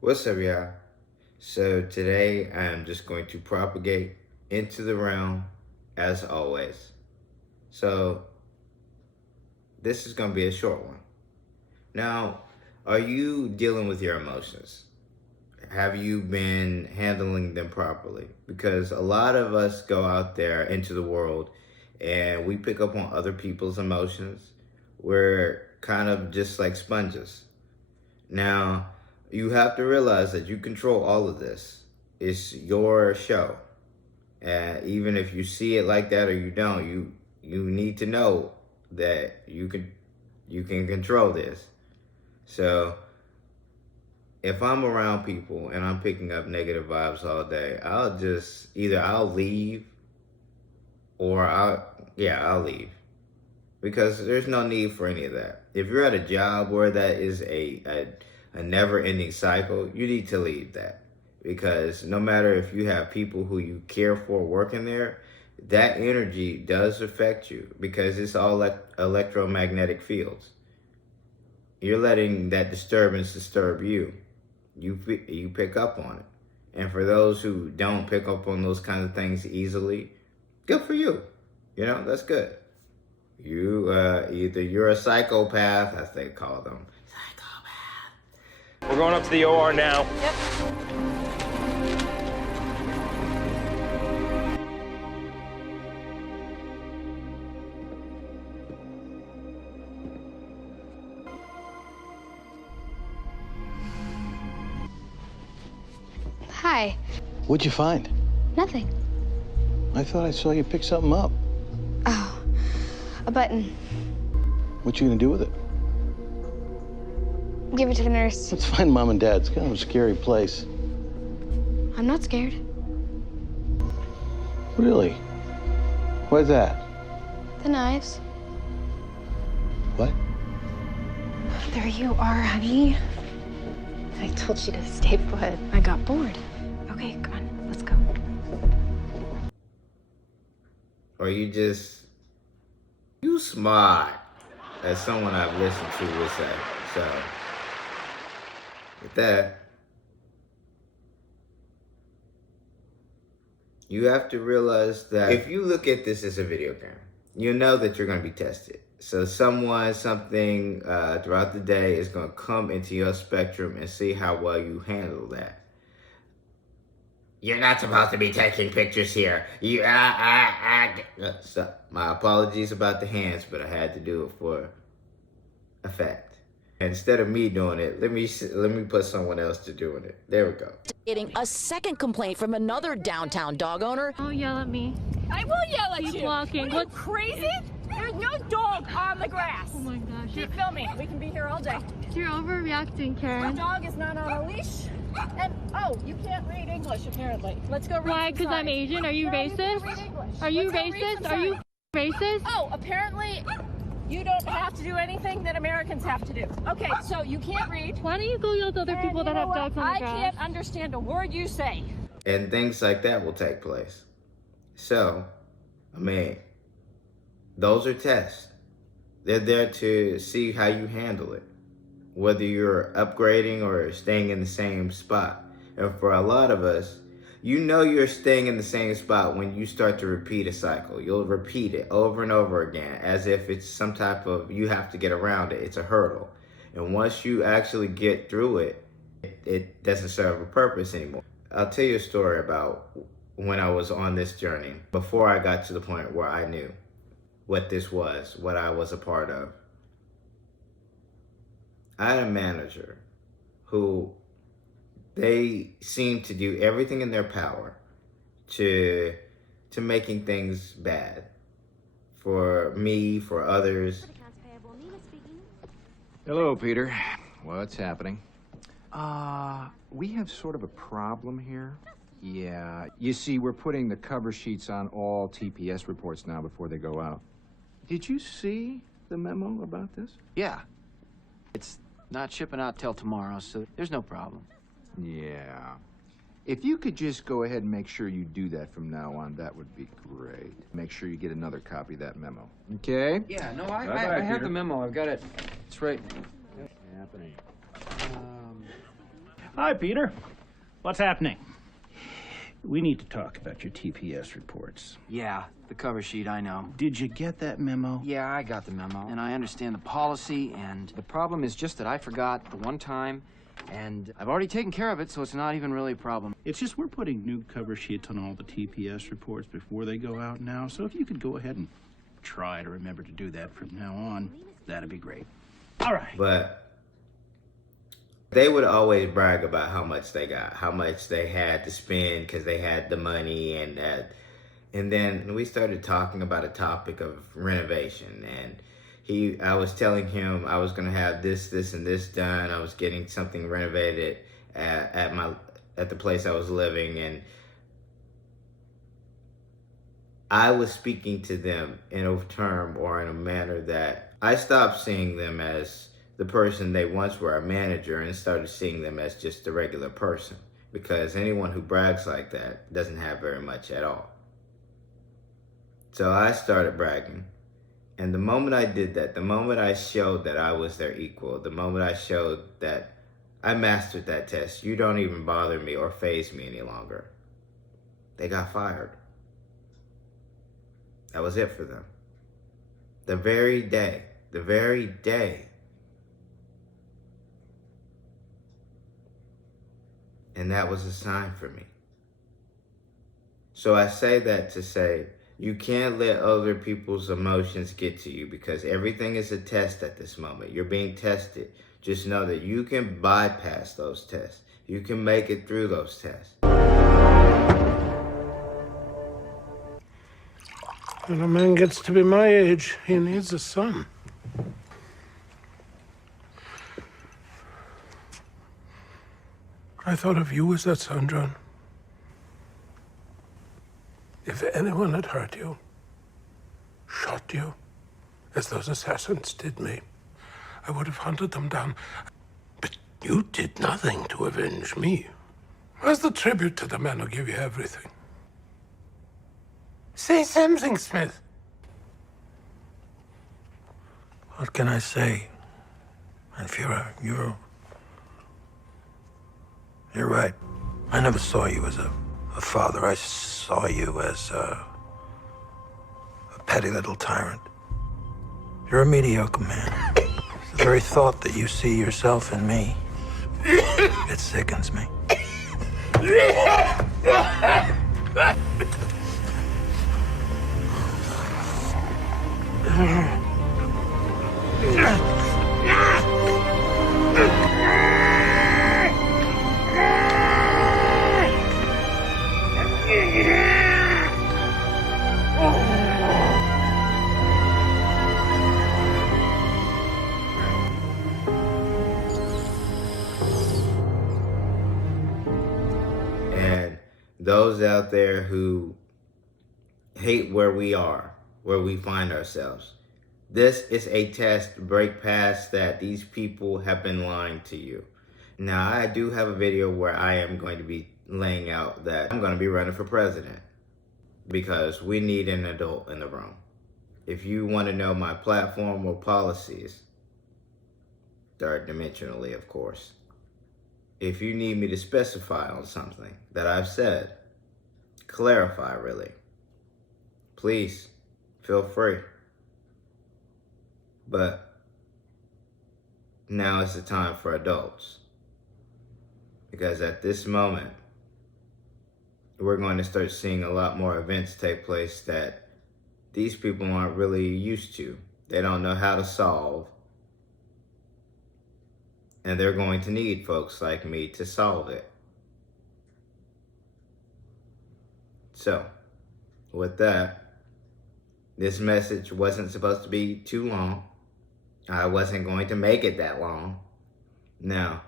What's up, y'all? So today I'm just going to propagate into the realm as always. So this is going to be a short one. Now, are you dealing with your emotions? Have you been handling them properly? Because a lot of us go out there into the world and we pick up on other people's emotions. We're kind of just like sponges. Now, you have to realize that you control all of this. It's your show. Even if you see it like that or you don't, you need to know that you can control this. So if I'm around people and I'm picking up negative vibes all day, I'll leave or I'll leave. Because there's no need for any of that. If you're at a job where that is a never-ending cycle, you need to leave that. Because no matter if you have people who you care for working there, that energy does affect you because it's all electromagnetic fields. You're letting that disturbance disturb you. You pick up on it. And for those who don't pick up on those kinds of things easily, good for you. That's good. Either you're a psychopath, as they call them. Psychopath. We're going up to the OR now. Yep. Hi. What'd you find? Nothing. I thought I saw you pick something up. Oh, a button. What you gonna do with it? Give it to the nurse. Let's find Mom and Dad. It's kind of a scary place. I'm not scared. Really? Why's that? The knives. What? There you are, honey. I told you to stay put. I got bored. Okay, come on, let's go. Or you smart, as someone I've listened to would say. So, with that, you have to realize that if you look at this as a video game, you know that you're going to be tested. So something throughout the day is going to come into your spectrum and see how well you handle that. You're not supposed to be taking pictures here. So, my apologies about the hands, but I had to do it for effect. Instead of me doing it, let me put someone else to doing it. There we go. Getting a second complaint from another downtown dog owner. Don't yell at me. I will yell at you. Keep walking. What, are you crazy? There's no dog on the grass. Oh my gosh. Keep filming. We can be here all day. You're overreacting, The Karen. dog is not on a leash. And, oh, you can't read English, apparently. Let's go read Why? some Because I'm signs. Asian? Are you No, you can't racist? read English. Are you Let's go read racist? some Are you signs. racist? Oh, apparently you don't have to do anything that Americans have to do. Okay, so you can't read. Why don't you go yell at other And people you that know have what? dogs on the I grass? can't understand a word you say. And things like that will take place. So, those are tests. They're there to see how you handle it, whether you're upgrading or staying in the same spot. And for a lot of us, you're staying in the same spot when you start to repeat a cycle. You'll repeat it over and over again as if it's some type of, you have to get around it. It's a hurdle. And once you actually get through it, it doesn't serve a purpose anymore. I'll tell you a story about when I was on this journey, before I got to the point where I knew what this was, what I was a part of. I had a manager who they seemed to do everything in their power to making things bad for me, for others. Hello, Peter. What's happening? We have sort of a problem here. Yeah, you see, we're putting the cover sheets on all TPS reports now before they go out. Did you see the memo about this? Yeah. It's not shipping out till tomorrow, so there's no problem. Yeah. If you could just go ahead and make sure you do that from now on, that would be great. Make sure you get another copy of that memo. Okay? Yeah, no, Bye-bye, I have Peter. the memo. I've got it. It's right. What's happening? Hi, Peter. What's happening? We need to talk about your TPS reports. Yeah, the cover sheet, I know. Did you get that memo? Yeah, I got the memo, and I understand the policy, and the problem is just that I forgot the one time, and I've already taken care of it, so it's not even really a problem. It's just we're putting new cover sheets on all the TPS reports before they go out now, so if you could go ahead and try to remember to do that from now on, that'd be great. All right. But they would always brag about how much they got, how much they had to spend because they had the money and that. And then we started talking about a topic of renovation, and I was telling him I was going to have this, and this done. I was getting something renovated at the place I was living, and I was speaking to them in a term or in a manner that I stopped seeing them as the person they once were, a manager, and started seeing them as just a regular person. Because anyone who brags like that doesn't have very much at all. So I started bragging. And the moment I did that, the moment I showed that I was their equal, the moment I showed that I mastered that test, you don't even bother me or faze me any longer, they got fired. That was it for them. The very day. And that was a sign for me. So I say that to say, you can't let other people's emotions get to you, because everything is a test at this moment. You're being tested. Just know that you can bypass those tests. You can make it through those tests. When a man gets to be my age, he needs a son. I thought of you as that son, John. If anyone had hurt you, shot you, as those assassins did me, I would have hunted them down. But you did nothing to avenge me. Where's the tribute to the man who gave you everything? Say something, Smith. What can I say? And Führer, you're right. I never saw you as a father. I saw you as a petty little tyrant. You're a mediocre man. The very thought that you see yourself in me, it sickens me. And those out there who hate where we are, where we find ourselves, this is a test to break past that. These people have been lying to you. Now, I do have a video where I am going to be laying out that I'm going to be running for president because we need an adult in the room. If you want to know my platform or policies, third dimensionally, of course. If you need me to specify on something that I've said, clarify really, please feel free. But now is the time for adults. Because at this moment, we're going to start seeing a lot more events take place that these people aren't really used to. They don't know how to solve. And they're going to need folks like me to solve it. So, with that, this message wasn't supposed to be too long. I wasn't going to make it that long. Now,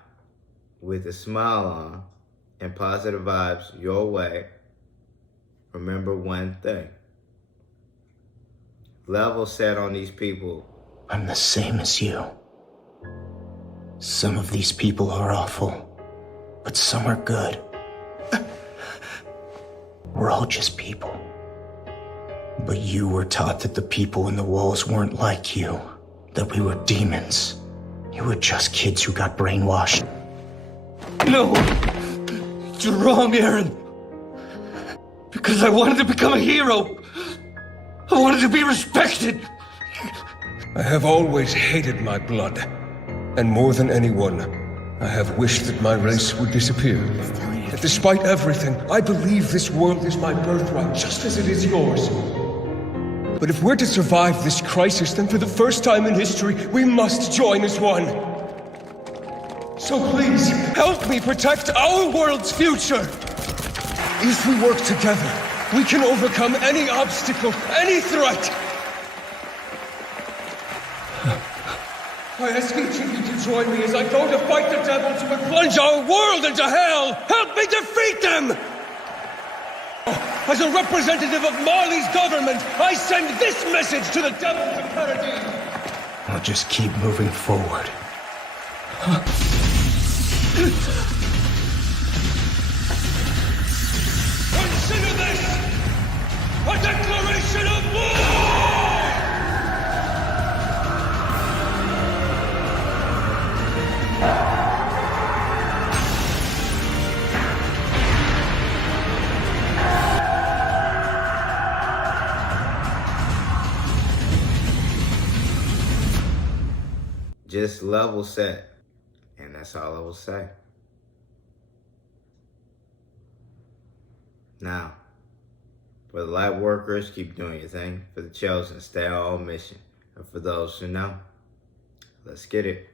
with a smile on and positive vibes your way, remember one thing. Level set on these people. I'm the same as you. Some of these people are awful, but some are good. We're all just people. But you were taught that the people in the walls weren't like you, that we were demons. You were just kids who got brainwashed. No. You're wrong, Aaron. Because I wanted to become a hero. I wanted to be respected. I have always hated my blood. And more than anyone, I have wished that my race would disappear. That despite everything, I believe this world is my birthright, just as it is yours. But if we're to survive this crisis, then for the first time in history, we must join as one. So please, help me protect our world's future. If we work together, we can overcome any obstacle, any threat. I ask each of you to join me as I go to fight the devils who would plunge our world into hell. Help me defeat them! As a representative of Marley's government, I send this message to the devils of Paradise. I'll just keep moving forward. Consider this a declaration of war! Just level set. And that's all I will say. Now, for the light workers, keep doing your thing. For the chosen, stay on mission. And for those who know, let's get it.